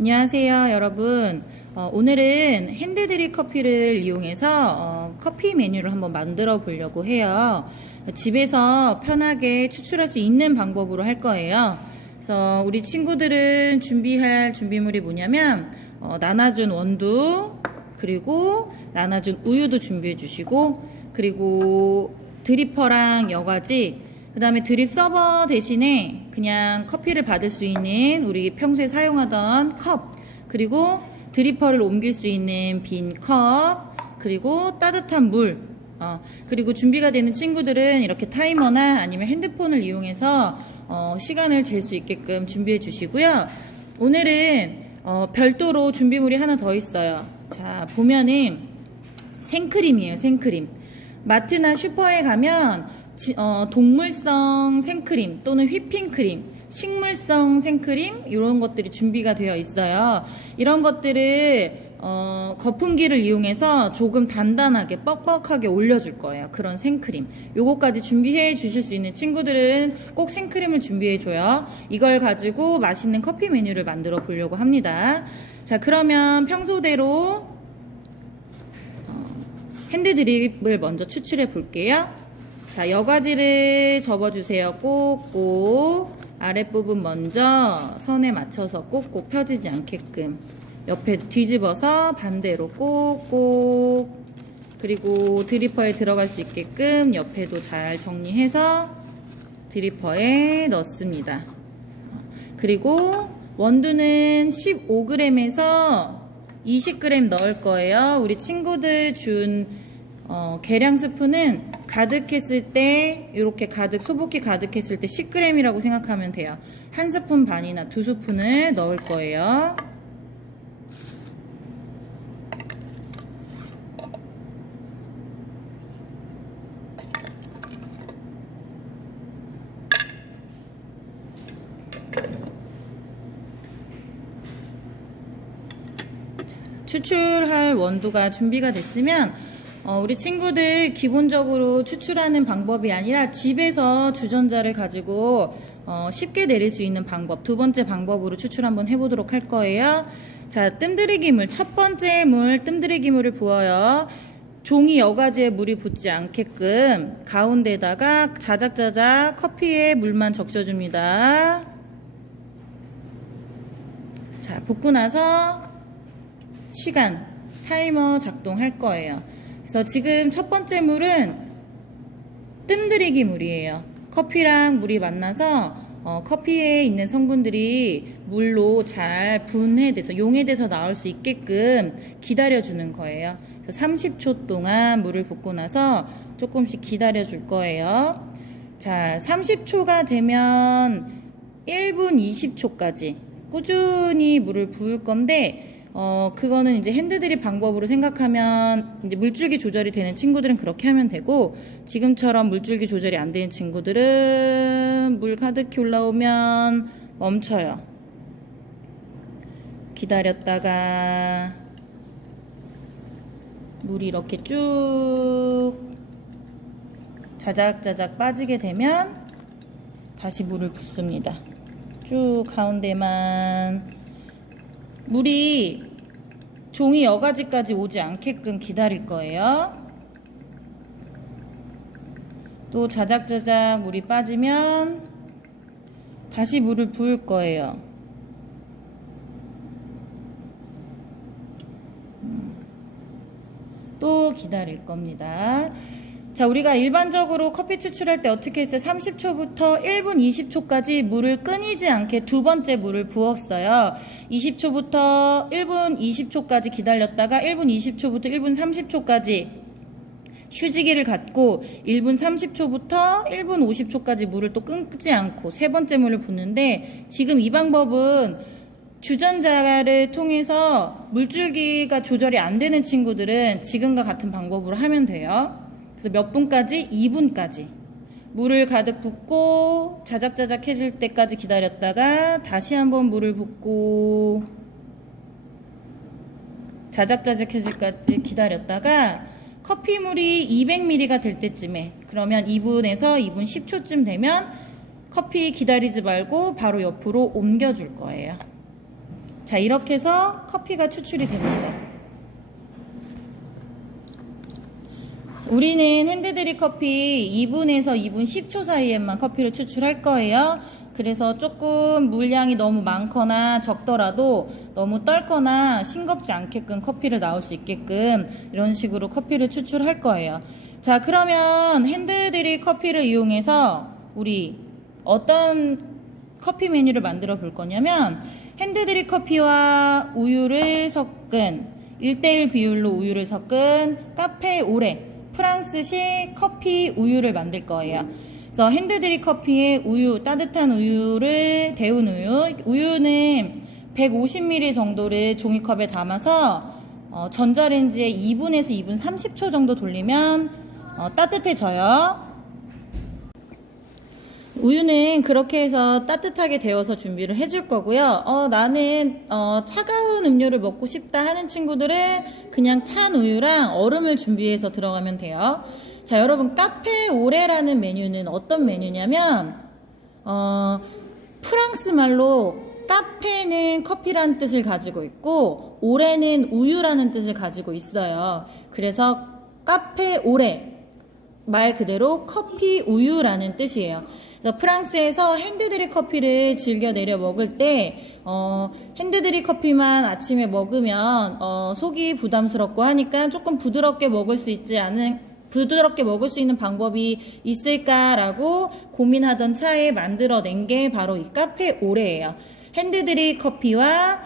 안녕하세요, 여러분. 오늘은 핸드드립 커피를 이용해서 커피 메뉴를 한번 만들어 보려고 해요. 집에서 편하게 추출할 수 있는 방법으로 할 거예요. 그래서 우리 친구들은 준비할 준비물이 뭐냐면 나눠준 원두, 그리고 나눠준 우유도 준비해 주시고, 그리고 드리퍼랑 여과지, 그 다음에 드립 서버 대신에 그냥 커피를 받을 수 있는 우리 평소에 사용하던 컵, 그리고 드리퍼를 옮길 수 있는 빈 컵, 그리고 따뜻한 물, 그리고 준비가 되는 친구들은 이렇게 타이머나 아니면 핸드폰을 이용해서 시간을 잴 수 있게끔 준비해 주시고요. 오늘은 별도로 준비물이 하나 더 있어요. 자, 보면은 생크림이에요. 생크림. 마트나 슈퍼에 가면 동물성 생크림 또는 휘핑크림, 식물성 생크림 이런 것들이 준비가 되어 있어요. 이런 것들을 거품기를 이용해서 조금 단단하게 뻑뻑하게 올려줄 거예요. 그런 생크림. 요거까지 준비해 주실 수 있는 친구들은 꼭 생크림을 준비해 줘요. 이걸 가지고 맛있는 커피 메뉴를 만들어 보려고 합니다. 자, 그러면 평소대로 핸드드립을 먼저 추출해 볼게요. 자, 여과지를 접어주세요. 꼭꼭. 아랫부분 먼저 선에 맞춰서 꼭꼭 펴지지 않게끔. 옆에 뒤집어서 반대로 꼭꼭. 그리고 드리퍼에 들어갈 수 있게끔 옆에도 잘 정리해서 드리퍼에 넣습니다. 그리고 원두는 15g에서 20g 넣을 거예요. 우리 친구들 준 계량 스푼은 가득했을 때, 이렇게 소복히 가득했을 때 10g이라고 생각하면 돼요. 한 스푼 반이나 두 스푼을 넣을 거예요. 추출할 원두가 준비가 됐으면 우리 친구들 기본적으로 추출하는 방법이 아니라 집에서 주전자를 가지고 쉽게 내릴 수 있는 방법, 두 번째 방법으로 추출 한번 해보도록 할 거예요. 자, 뜸들이기 물, 첫 번째 물, 뜸들이기 물을 부어요. 종이 여과지에 물이 붙지 않게끔 가운데다가 자작자작 커피에 물만 적셔줍니다. 자, 붓고 나서 시간, 타이머 작동할 거예요. 그래서 지금 첫 번째 물은 뜸들이기 물이에요. 커피랑 물이 만나서 커피에 있는 성분들이 물로 잘 분해돼서 용해돼서 나올 수 있게끔 기다려주는 거예요. 그래서 30초 동안 물을 붓고 나서 조금씩 기다려줄 거예요. 자, 30초가 되면 1분 20초까지 꾸준히 물을 부을 건데 그거는 이제 핸드드립 방법으로 생각하면 이제 물줄기 조절이 되는 친구들은 그렇게 하면 되고, 지금처럼 물줄기 조절이 안 되는 친구들은 물 가득히 올라오면 멈춰요. 기다렸다가 물이 이렇게 쭉 자작자작 빠지게 되면 다시 물을 붓습니다. 쭉 가운데만. 물이 종이 여과지까지 오지 않게끔 기다릴 거예요. 또 자작자작 물이 빠지면 다시 물을 부을 거예요. 또 기다릴 겁니다. 자, 우리가 일반적으로 커피 추출할 때 어떻게 했어요? 30초부터 1분 20초까지 물을 끊이지 않게 두 번째 물을 부었어요. 20초부터 1분 20초까지 기다렸다가 1분 20초부터 1분 30초까지 휴지기를 갖고 1분 30초부터 1분 50초까지 물을 또 끊지 않고 세 번째 물을 붓는데, 지금 이 방법은 주전자를 통해서 물줄기가 조절이 안 되는 친구들은 지금과 같은 방법으로 하면 돼요. 그래서 몇 분까지? 2분까지 물을 가득 붓고 자작자작해질 때까지 기다렸다가 다시 한번 물을 붓고 자작자작해질 때까지 기다렸다가 커피물이 200ml가 될 때쯤에, 그러면 2분에서 2분 10초쯤 되면 커피 기다리지 말고 바로 옆으로 옮겨줄 거예요. 자, 이렇게 해서 커피가 추출이 됩니다. 우리는 핸드드립 커피 2분에서 2분 10초 사이에만 커피를 추출할 거예요. 그래서 조금 물량이 너무 많거나 적더라도 너무 떫거나 싱겁지 않게끔 커피를 나올 수 있게끔 이런 식으로 커피를 추출할 거예요. 자, 그러면 핸드드립 커피를 이용해서 우리 어떤 커피 메뉴를 만들어 볼 거냐면, 핸드드립 커피와 우유를 섞은 1:1 비율로 우유를 섞은 카페 오레 프랑스식 커피 우유를 만들 거예요. 그래서 핸드드립 커피에 우유, 따뜻한 우유를, 데운 우유는 150ml 정도를 종이컵에 담아서 전자레인지에 2분에서 2분 30초 정도 돌리면 따뜻해져요. 우유는 그렇게 해서 따뜻하게 데워서 준비를 해줄 거고요. 나는 차가운 음료를 먹고 싶다 하는 친구들은 그냥 찬 우유랑 얼음을 준비해서 들어가면 돼요. 자, 여러분, 카페 오레라는 메뉴는 어떤 메뉴냐면 프랑스 말로 카페는 커피라는 뜻을 가지고 있고 오레는 우유라는 뜻을 가지고 있어요. 그래서 카페 오레, 말 그대로 커피 우유라는 뜻이에요. 그래서 프랑스에서 핸드드립 커피를 즐겨 내려 먹을 때 핸드드립 커피만 아침에 먹으면 속이 부담스럽고 하니까 조금 부드럽게 먹을 수 있는 방법이 있을까라고 고민하던 차에 만들어낸 게 바로 이 카페 오레예요. 핸드드립 커피와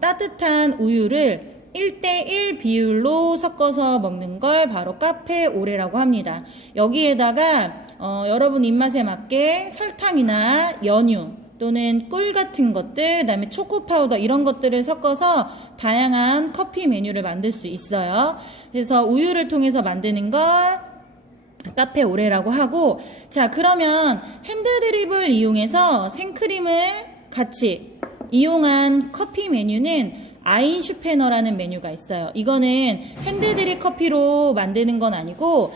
따뜻한 우유를 1:1 비율로 섞어서 먹는 걸 바로 카페 오레라고 합니다. 여기에다가 여러분 입맛에 맞게 설탕이나 연유 또는 꿀 같은 것들, 그다음에 초코 파우더 이런 것들을 섞어서 다양한 커피 메뉴를 만들 수 있어요. 그래서 우유를 통해서 만드는 걸 카페 오레라고 하고, 자, 그러면 핸드드립을 이용해서 생크림을 같이 이용한 커피 메뉴는 아인슈페너라는 메뉴가 있어요. 이거는 핸드드립 커피로 만드는 건 아니고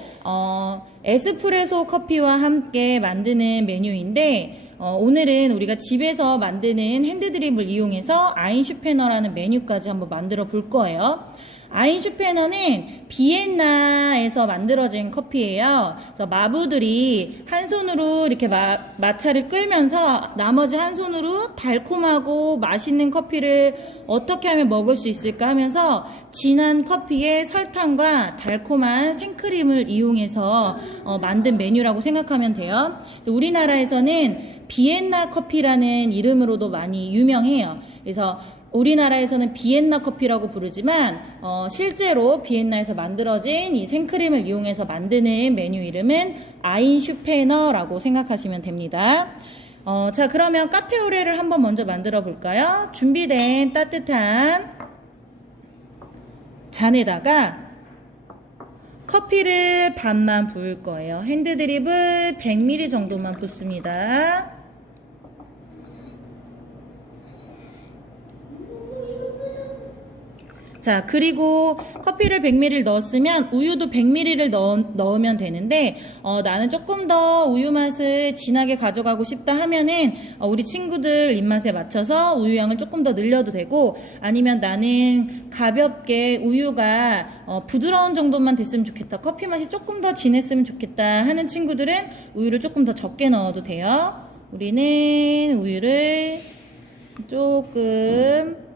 에스프레소 커피와 함께 만드는 메뉴인데, 오늘은 우리가 집에서 만드는 핸드드립을 이용해서 아인슈페너라는 메뉴까지 한번 만들어 볼 거예요. 아인슈페너는 비엔나에서 만들어진 커피예요. 그래서 마부들이 한 손으로 이렇게 마차를 끌면서 나머지 한 손으로 달콤하고 맛있는 커피를 어떻게 하면 먹을 수 있을까 하면서 진한 커피에 설탕과 달콤한 생크림을 이용해서 만든 메뉴라고 생각하면 돼요. 우리나라에서는 비엔나 커피라는 이름으로도 많이 유명해요. 그래서 우리나라에서는 비엔나 커피라고 부르지만 실제로 비엔나에서 만들어진 이 생크림을 이용해서 만드는 메뉴 이름은 아인슈페너라고 생각하시면 됩니다. 자, 그러면 카페 오레를 한번 먼저 만들어 볼까요? 준비된 따뜻한 잔에다가 커피를 반만 부을 거예요. 핸드드립을 100ml 정도만 붓습니다. 자, 그리고 커피를 100ml 넣었으면 우유도 100ml를 넣으면 되는데 나는 조금 더 우유 맛을 진하게 가져가고 싶다 하면은 우리 친구들 입맛에 맞춰서 우유 양을 조금 더 늘려도 되고, 아니면 나는 가볍게 우유가 부드러운 정도만 됐으면 좋겠다, 커피 맛이 조금 더 진했으면 좋겠다 하는 친구들은 우유를 조금 더 적게 넣어도 돼요. 우리는 우유를 조금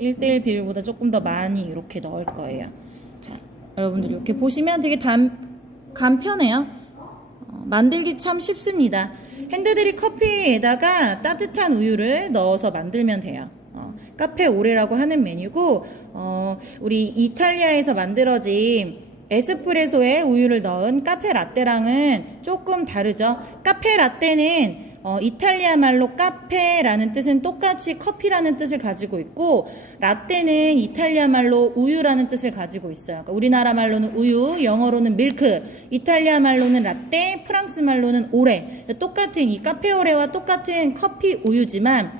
1:1 비율보다 조금 더 많이 이렇게 넣을 거예요. 자, 여러분들 이렇게 보시면 되게 간편해요. 만들기 참 쉽습니다. 핸드드립 커피에다가 따뜻한 우유를 넣어서 만들면 돼요. 카페 오레라고 하는 메뉴고, 우리 이탈리아에서 만들어진 에스프레소에 우유를 넣은 카페 라떼랑은 조금 다르죠. 카페 라떼는 이탈리아 말로 카페라는 뜻은 똑같이 커피라는 뜻을 가지고 있고, 라떼는 이탈리아 말로 우유라는 뜻을 가지고 있어요. 그러니까 우리나라 말로는 우유, 영어로는 밀크, 이탈리아 말로는 라떼, 프랑스 말로는 오레. 똑같은 이 카페 오레와 똑같은 커피 우유지만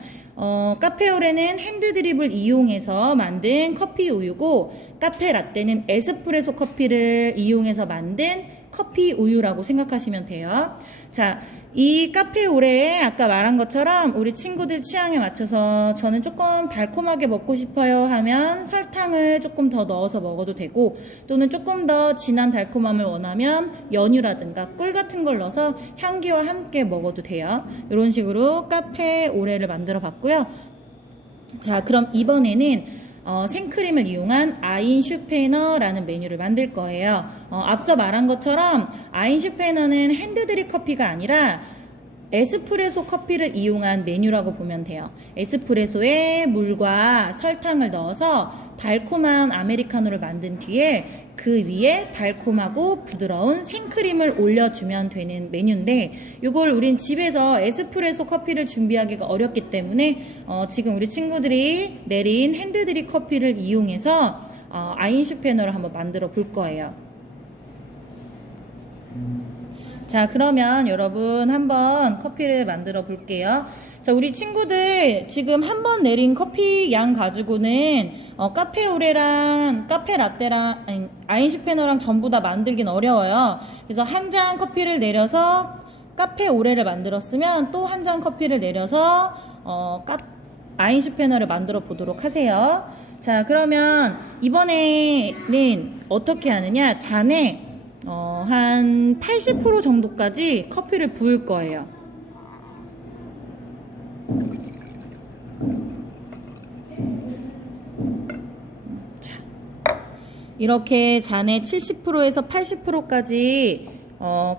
카페 오레는 핸드드립을 이용해서 만든 커피 우유고, 카페 라떼는 에스프레소 커피를 이용해서 만든 커피 우유라고 생각하시면 돼요. 자, 이 카페 오레에 아까 말한 것처럼 우리 친구들 취향에 맞춰서 저는 조금 달콤하게 먹고 싶어요 하면 설탕을 조금 더 넣어서 먹어도 되고, 또는 조금 더 진한 달콤함을 원하면 연유라든가 꿀 같은 걸 넣어서 향기와 함께 먹어도 돼요. 이런 식으로 카페 오레를 만들어 봤고요. 자, 그럼 이번에는 생크림을 이용한 아인슈페너라는 메뉴를 만들 거예요. 앞서 말한 것처럼 아인슈페너는 핸드드립 커피가 아니라 에스프레소 커피를 이용한 메뉴라고 보면 돼요. 에스프레소에 물과 설탕을 넣어서 달콤한 아메리카노를 만든 뒤에 그 위에 달콤하고 부드러운 생크림을 올려주면 되는 메뉴인데, 이걸 우린 집에서 에스프레소 커피를 준비하기가 어렵기 때문에 지금 우리 친구들이 내린 핸드드립 커피를 이용해서 아인슈페너를 한번 만들어 볼 거예요. 자, 그러면 여러분 한번 커피를 만들어 볼게요. 자, 우리 친구들 지금 한 번 내린 커피 양 가지고는 카페 오레랑 카페 라떼랑 아인슈페너랑 전부 다 만들긴 어려워요. 그래서 한 잔 커피를 내려서 카페 오레를 만들었으면 또 한 잔 커피를 내려서 아인슈페너를 만들어 보도록 하세요. 자, 그러면 이번에는 어떻게 하느냐, 잔에 한 80% 정도까지 커피를 부을 거예요. 자, 이렇게 잔에 70%에서 80%까지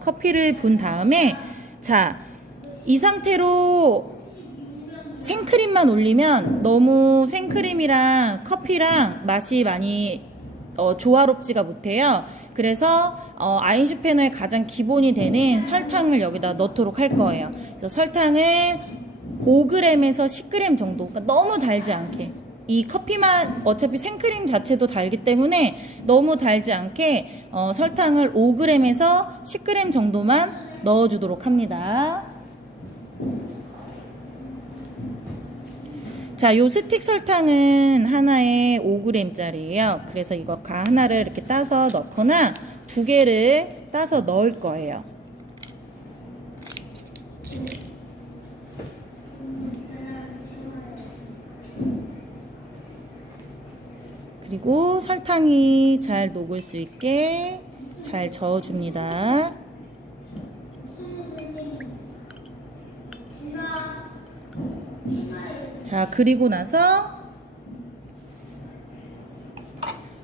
커피를 분 다음에, 자, 이 상태로 생크림만 올리면 너무 생크림이랑 커피랑 맛이 많이 조화롭지가 못해요. 그래서 아인슈페너의 가장 기본이 되는 설탕을 여기다 넣도록 할 거예요. 그래서 설탕을 5g에서 10g 정도, 그러니까 너무 달지 않게, 이 커피만 어차피 생크림 자체도 달기 때문에 너무 달지 않게 설탕을 5g에서 10g 정도만 넣어주도록 합니다. 자, 요 스틱 설탕은 하나에 5g짜리예요. 그래서 이거 하나를 이렇게 따서 넣거나 2개를 따서 넣을 거예요. 그리고 설탕이 잘 녹을 수 있게 잘 저어줍니다. 자, 그리고 나서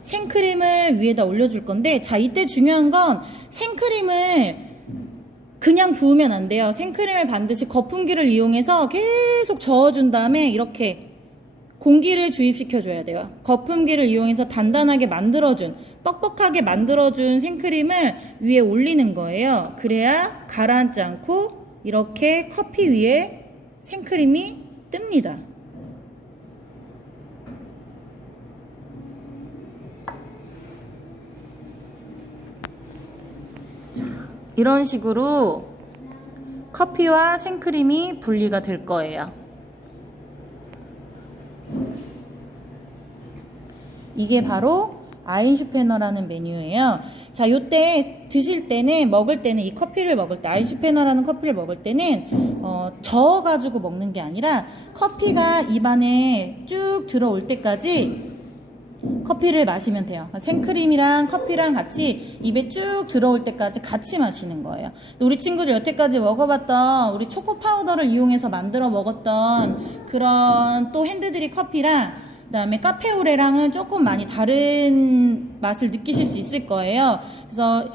생크림을 위에다 올려줄 건데, 자, 이때 중요한 건 생크림을 그냥 부으면 안 돼요. 생크림을 반드시 거품기를 이용해서 계속 저어준 다음에 이렇게 공기를 주입시켜줘야 돼요. 거품기를 이용해서 단단하게 만들어준, 뻑뻑하게 만들어준 생크림을 위에 올리는 거예요. 그래야 가라앉지 않고 이렇게 커피 위에 생크림이 뜹니다. 이런 식으로 커피와 생크림이 분리가 될 거예요. 이게 바로 아인슈페너라는 메뉴예요. 자, 요때 드실 때는, 먹을 때는, 이 커피를 먹을 때, 아인슈페너라는 커피를 먹을 때는 저어가지고 먹는 게 아니라 커피가 입안에 쭉 들어올 때까지 커피를 마시면 돼요. 생크림이랑 커피랑 같이 입에 쭉 들어올 때까지 같이 마시는 거예요. 우리 친구들 여태까지 먹어봤던 우리 초코 파우더를 이용해서 만들어 먹었던 그런 또 핸드드립 커피랑 그다음에 카페 오레랑은 조금 많이 다른 맛을 느끼실 수 있을 거예요. 그래서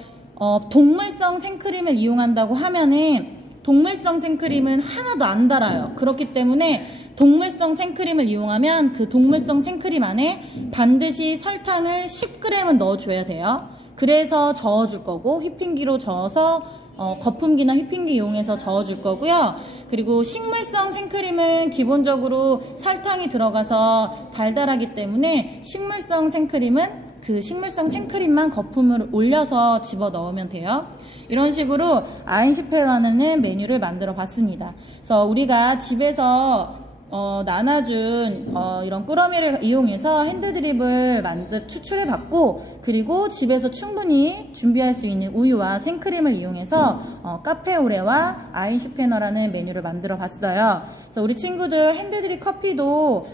동물성 생크림을 이용한다고 하면은 동물성 생크림은 하나도 안 달아요. 그렇기 때문에 동물성 생크림을 이용하면 그 동물성 생크림 안에 반드시 설탕을 10g은 넣어줘야 돼요. 그래서 저어줄 거고, 휘핑기로 저어서 거품기나 휘핑기 이용해서 저어줄 거고요. 그리고 식물성 생크림은 기본적으로 설탕이 들어가서 달달하기 때문에 식물성 생크림은 그 식물성 생크림만 거품을 올려서 집어 넣으면 돼요. 이런 식으로 아인슈페너라는 메뉴를 만들어 봤습니다. 그래서 우리가 집에서 나눠준 이런 꾸러미를 이용해서 핸드드립을 추출해봤고, 그리고 집에서 충분히 준비할 수 있는 우유와 생크림을 이용해서 카페오레와 아이슈페너라는 메뉴를 만들어봤어요. 그래서 우리 친구들 핸드드립 커피도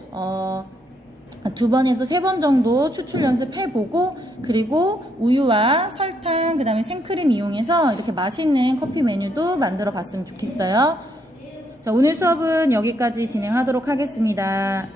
2번에서 3번 정도 추출 연습해보고, 그리고 우유와 설탕, 그 다음에 생크림 이용해서 이렇게 맛있는 커피 메뉴도 만들어봤으면 좋겠어요. 자, 오늘 수업은 여기까지 진행하도록 하겠습니다.